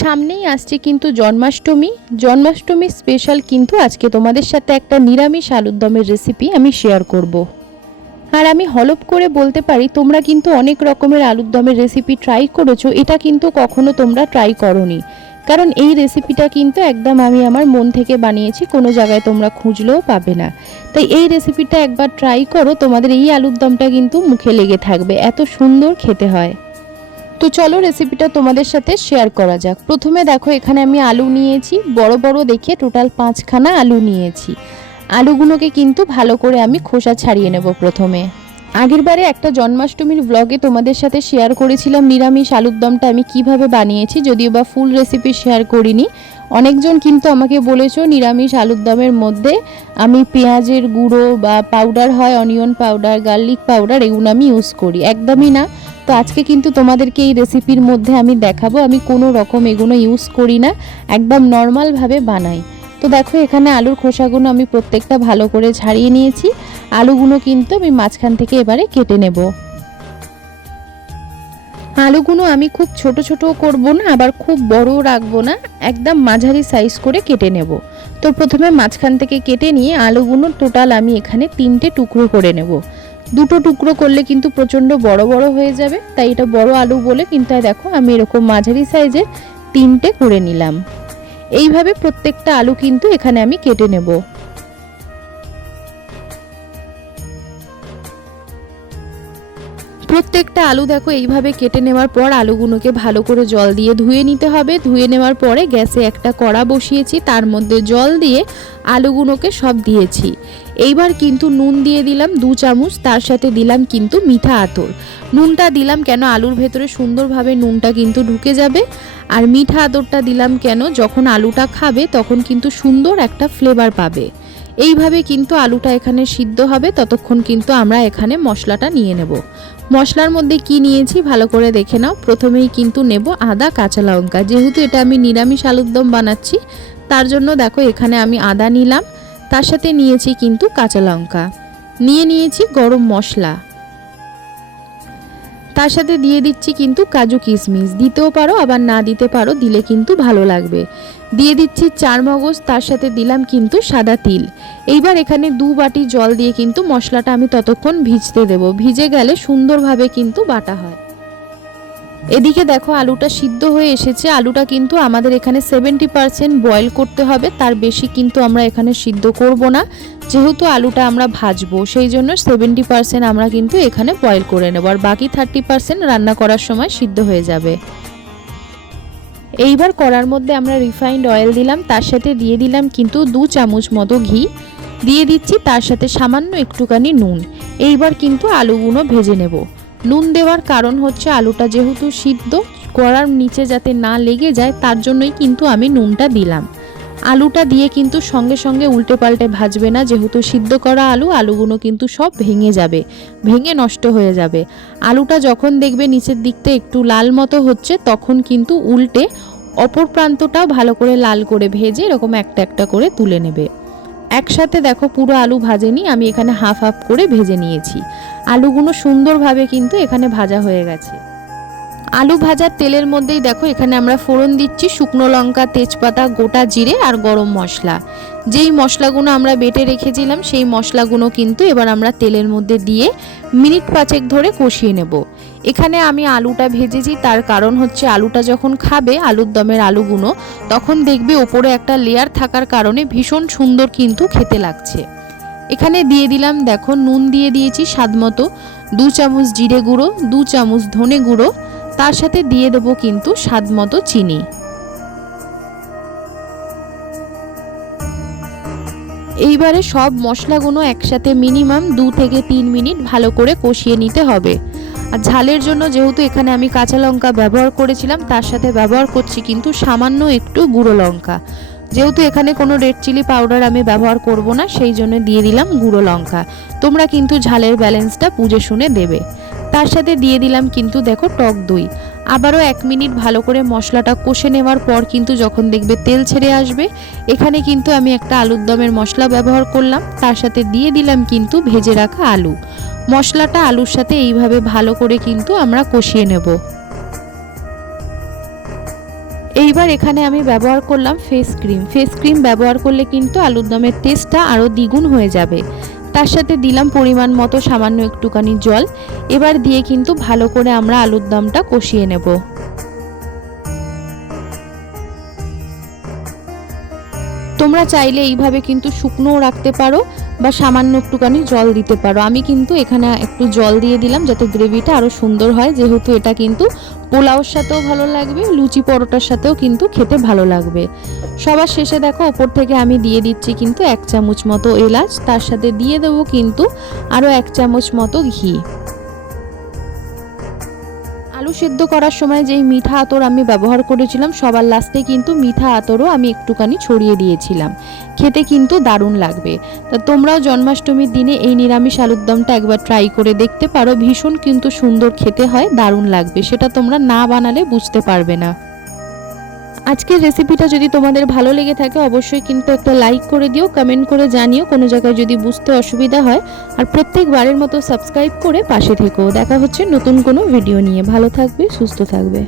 সামনেই আসছে কিন্তু জন্মাষ্টমী স্পেশাল কিন্তু আজকে তোমাদের সাথে একটা নিরামিষ আলুর দমের রেসিপি আমি শেয়ার করব। আর আমি হলপ করে বলতে পারি তোমরা কিন্তু অনেক রকমের আলুর দমের রেসিপি ট্রাই করেছো, এটা কিন্তু কখনো তোমরা ট্রাই করোনি। কারণ এই রেসিপিটা কিন্তু একদম আমি আমার মন থেকে বানিয়েছি, কোনো জায়গায় তোমরা খুঁজলেও পাবে না। তাই এই রেসিপিটা একবার ট্রাই করো, তোমাদের এই আলুর দমটা কিন্তু মুখে লেগে থাকবে, এত সুন্দর খেতে হয়। তো চলো রেসিপিটা তোমাদের সাথে শেয়ার করা যাক। প্রথমে দেখো এখানে আমি আলু নিয়েছি, বড় বড় দেখে টোটাল 5খানা আলু নিয়েছি। আলুগুলোকে কিন্তু ভালো করে আমি খোসা ছাড়িয়ে নেব। প্রথমে আগেরবারে একটা জন্মাষ্টমীর ব্লগে তোমাদের সাথে শেয়ার করেছিলাম নিরামিষ আলুর দমটা আমি কিভাবে বানিয়েছি, যদিও বা ফুল রেসিপি শেয়ার করিনি। অনেকজন কিন্তু আমাকে বলেছো নিরামিষ আলুর দমের মধ্যে আমি পেঁয়াজের গুঁড়ো বা পাউডার হয় অনিয়ন পাউডার, গার্লিক পাউডার, এগুলো আমি ইউজ করি। একদমই না। তো আজকে কিন্তু তোমাদেরকে এই রেসিপির মধ্যে আমি দেখাবো আমি কোনো রকম এগুলো ইউজ করি না, একদম নর্মালভাবে বানাই। তো দেখো এখানে আলুর খোসাগুলো আমি প্রত্যেকটা ভালো করে ছাড়িয়ে নিয়েছি। আলুগুলো কিন্তু আমি মাঝখান থেকে এবারে কেটে নেব। আলুগুলো আমি খুব ছোট ছোট করব না, আবার খুব বড় রাখবো না, একদম মাঝারি সাইজ করে কেটে নেব। তো প্রথমে মাঝখান থেকে কেটে নিয়ে আলুগুলো টোটাল আমি এখানে 3টে টুকরো করে নেব। দুটো টুকরো করলে কিন্তু প্রচণ্ড বড় বড় হয়ে যাবে, তাই এটা বড় আলু বলে কিন্তু দেখো আমি এরকম মাঝারি সাইজের 3টে করে নিলাম। এইভাবে প্রত্যেকটা আলু কিন্তু এখানে আমি কেটে নেব। প্রত্যেকটা আলু দেখো এইভাবে কেটে নেওয়ার পর আলুগুলোকে ভালো করে জল দিয়ে ধুয়ে নিতে হবে। ধুয়ে নেওয়ার পরে গ্যাসে একটা কড়া বসিয়েছি, তার মধ্যে জল দিয়ে আলুগুলোকে সব দিয়েছি। এইবার কিন্তু নুন দিয়ে দিলাম 2 চামচ, তার সাথে দিলাম কিন্তু মিঠা আতর। নুনটা দিলাম কেন, আলুর ভেতরে সুন্দরভাবে নুনটা কিন্তু ঢুকে যাবে। আর মিঠা আতরটা দিলাম কেন, যখন আলুটা খাবে তখন কিন্তু সুন্দর একটা ফ্লেভার পাবে। এইভাবে কিন্তু আলুটা এখানে সিদ্ধ হবে, ততক্ষণ কিন্তু আমরা এখানে মশলাটা নিয়ে নেব। মশলার মধ্যে কি নিয়েছি ভালো করে দেখে নাও। প্রথমেই কিন্তু নেব আদা কাঁচা লঙ্কা, যেহেতু এটা আমি নিরামিষ আলুর দম বানাচ্ছি তার জন্য দেখো এখানে আমি আদা নিলাম, তার সাথে নিয়েছি কিন্তু কাঁচা লঙ্কা, নিয়েছি গরম মশলা, তার সাথে দিয়ে দিচ্ছি কিন্তু কাজু কিশমিশ, দিতেও পারো আবার না দিতে পারো, দিলে কিন্তু ভালো লাগবে। দিয়ে দিচ্ছি চারমগজ, তার সাথে দিলাম কিন্তু সাদা তিল। এইবার এখানে 2 বাটি জল দিয়ে কিন্তু মশলাটা আমি ততক্ষণ ভিজতে দেব, ভিজে গেলে সুন্দরভাবে কিন্তু বাটা হয়। এদিকে দেখো আলুটা সিদ্ধ হয়ে এসেছে। আলুটা কিন্তু আমাদের এখানে 70% বয়েল করতে হবে, তার বেশি কিন্তু আমরা এখানে সিদ্ধ করব না, যেহেতু আলুটা আমরা ভাজবো সেই জন্য 70% আমরা কিন্তু এখানে বয়েল করে নেব, আর বাকি 30% রান্না করার সময় সিদ্ধ হয়ে যাবে। এইবার কড়ার মধ্যে আমরা রিফাইন্ড অয়েল দিলাম, তার সাথে দিয়ে দিলাম কিন্তু 2 চামচ মতো ঘি, দিয়ে দিচ্ছি তার সাথে সামান্য একটুখানি নুন। এইবার কিন্তু আলুগুলো ভেজে নেব। নুন দেওয়ার কারণ হচ্ছে আলুটা যেহেতু সিদ্ধ, কড়ার নিচে যাতে না লেগে যায় তার জন্যই কিন্তু আমি নুনটা দিলাম। আলুটা দিয়ে কিন্তু সঙ্গে সঙ্গে উল্টে পাল্টে ভাজবে না, যেহেতু সিদ্ধ করা আলুগুলো কিন্তু সব ভেঙে যাবে, ভেঙে নষ্ট হয়ে যাবে। আলুটা যখন দেখবে নিচের দিকটা একটু লাল মতো হচ্ছে তখন কিন্তু উল্টে অপর প্রান্তটাও ভালো করে লাল করে ভেজে এরকম একটা একটা করে তুলে নেবে। একসাথে দেখো পুরো আলু ভাজেনি, আমি এখানে হাফ হাফ করে ভেজে নিয়েছি। আলুগুলো সুন্দরভাবে কিন্তু এখানে ভাজা হয়ে গেছে। আলু ভাজার তেলের মধ্যেই দেখো এখানে আমরা ফোড়ন দিচ্ছি শুকনো লঙ্কা, তেজপাতা, গোটা জিরে আর গরম মশলা। যেই মশলাগুলো আমরা বেটে রেখেছিলাম সেই মশলাগুলো কিন্তু এবার আমরা তেলের মধ্যে দিয়ে মিনিট 5 ধরে কষিয়ে নেব। এখানে আমি আলুটা ভেজেছি, তার কারণ হচ্ছে আলুটা যখন খাবে আলুর দমের আলুগুলো তখন দেখবে ওপরে একটা লেয়ার থাকার কারণে ভীষণ সুন্দর কিন্তু খেতে লাগছে। এখানে দিয়ে দিলাম দেখো নুন দিয়ে দিয়েছি স্বাদ মতো, 2 চামচ জিরে গুঁড়ো, 2 চামচ ধনে গুঁড়ো, তার সাথে দিয়ে দেবো কিন্তু স্বাদ মতো চিনি। এইবারে সব মশলাগুলো একসাথে মিনিমাম 2 থেকে 3 মিনিট ভালো করে কষিয়ে নিতে হবে। আর ঝালের জন্য যেহেতু এখানে আমি কাঁচা লঙ্কা ব্যবহার করেছিলাম তার সাথে ব্যবহার করছি কিন্তু সামান্য একটু গুঁড়ো লঙ্কা, যেহেতু এখানে কোনো রেড চিলি পাউডার আমি ব্যবহার করব না সেই জন্য দিয়ে দিলাম গুঁড়ো লঙ্কা। তোমরা কিন্তু ঝালের ব্যালেন্সটা বুঝে শুনে দেবে। তার সাথে দিয়ে দিলাম কিন্তু দেখো টক দই। আবারও 1 মিনিট ভালো করে মশলাটা কষে নেওয়ার পর কিন্তু যখন দেখবে তেল ছেড়ে আসবে, এখানে কিন্তু আমি একটা আলুর দমের মশলা ব্যবহার করলাম, তার সাথে দিয়ে দিলাম কিন্তু ভেজে রাখা আলু। মশলাটা আলুর সাথে এইভাবে ভালো করে কিন্তু আমরা কষিয়ে নেব। এইবার এখানে আমি ব্যবহার করলাম ফেস ক্রিম ব্যবহার করলে কিন্তু আলুর দমের টেস্টটা আরও দ্বিগুণ হয়ে যাবে। তার সাথে দিলাম পরিমাণ মতো সামান্য একটুখানি জল। এবার দিয়ে কিন্তু ভালো করে আমরা আলুর দমটা কষিয়ে নেব। তোমরা চাইলে এইভাবে কিন্তু শুকনোও রাখতে পারো বা সামান্য একটুখানি জল দিতে পারো। আমি কিন্তু এখানে একটু জল দিয়ে দিলাম যাতে গ্রেভিটা আরও সুন্দর হয়, যেহেতু এটা কিন্তু পোলাওর সাথেও ভালো লাগবে, লুচি পরোটার সাথেও কিন্তু খেতে ভালো লাগবে। সবার শেষে দেখো ওপর থেকে আমি দিয়ে দিচ্ছি কিন্তু 1 চামচ মতো এলাচ, তার সাথে দিয়ে দেবো কিন্তু আরও 1 চামচ মতো ঘি। আলু সেদ্ধ করার সময় যেই মিঠা আতর আমি ব্যবহার করেছিলাম, সবার লাস্টে কিন্তু মিঠা আতরও আমি একটুখানি ছড়িয়ে দিয়েছিলাম। খেতে কিন্তু দারুণ লাগবে। তা তোমরাও জন্মাষ্টমীর দিনে এই নিরামিষ আলুর দমটা একবার ট্রাই করে দেখতে পারো। ভীষণ কিন্তু সুন্দর খেতে হয়, দারুণ লাগবে, সেটা তোমরা না বানালে বুঝতে পারবে না। আজকের রেসিপিটা যদি তোমাদের ভালো লেগে থাকে অবশ্যই কিন্তু একটা লাইক করে দিও, কমেন্ট করে জানিও কোনো জায়গায় যদি বুঝতে অসুবিধা হয়। আর প্রত্যেকবারের মতো সাবস্ক্রাইব করে পাশে থেকো। দেখা হচ্ছে নতুন কোনো ভিডিও নিয়ে। ভালো থাকবে, সুস্থ থাকবে।